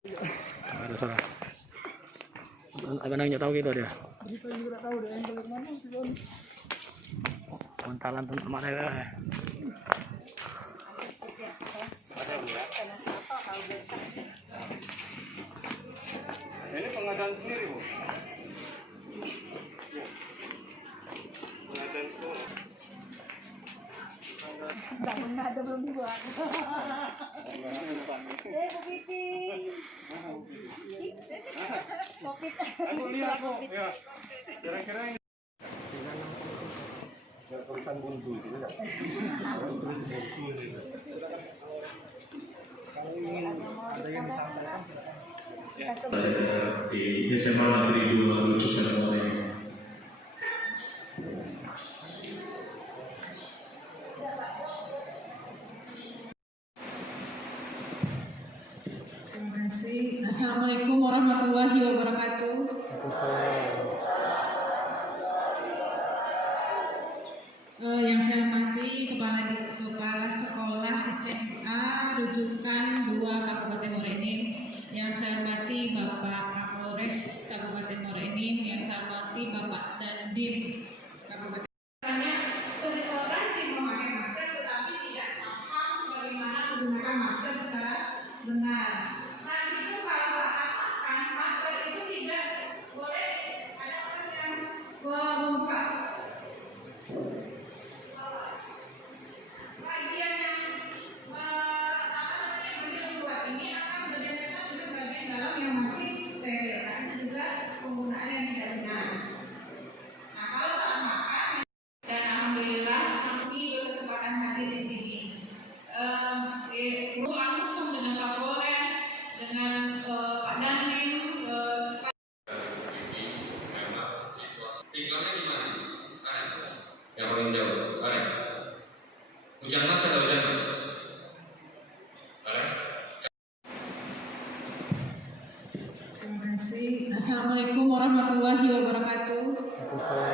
Ada salah. Abang nanya tahu gitu dia. Kontalan tuh mana ya? Ini pengadaan sendiri, Bu. Pengadaan semua. Enggak ada belum dibuat. Bu Piting. Kopit. Aku lihat kok. Ya. Kira-kira ini. Ya, tulisan buntu itu ya. Kalau ingin ada yang disampaikan silakan. Di SMA Negeri 2 Lucu Permore. Terima kasih. Assalamualaikum warahmatullahi wabarakatuh. Yang saya hormati Kepala Sekolah SMA Rujukan 2 Kabupaten Morenin. Yang saya hormati Bapak Kapolres Kabupaten Morenin. Yang saya hormati Bapak Dandim Kabupaten. Seseorang rajin memakai masker tetapi tidak paham bagaimana menggunakan masker secara benar. Nah itu kalau saat makan masker itu tidak boleh ada orang yang membuka bagian yang membuat ini akan berdasarkan juga bagian dalam yang masih steril dan juga penggunaan yang tidak benar. Nah kalau saat makan dan alhamdulillah kami berkesempatan hadir di sini. Langsung dengan Kapolres, dengan Pak Dandim, tinggalnya di mana? Yang paling jauh, mana? Hujan mas atau hujan mas? Terima kasih. Assalamualaikum warahmatullahi wabarakatuh. Waalaikumsalam.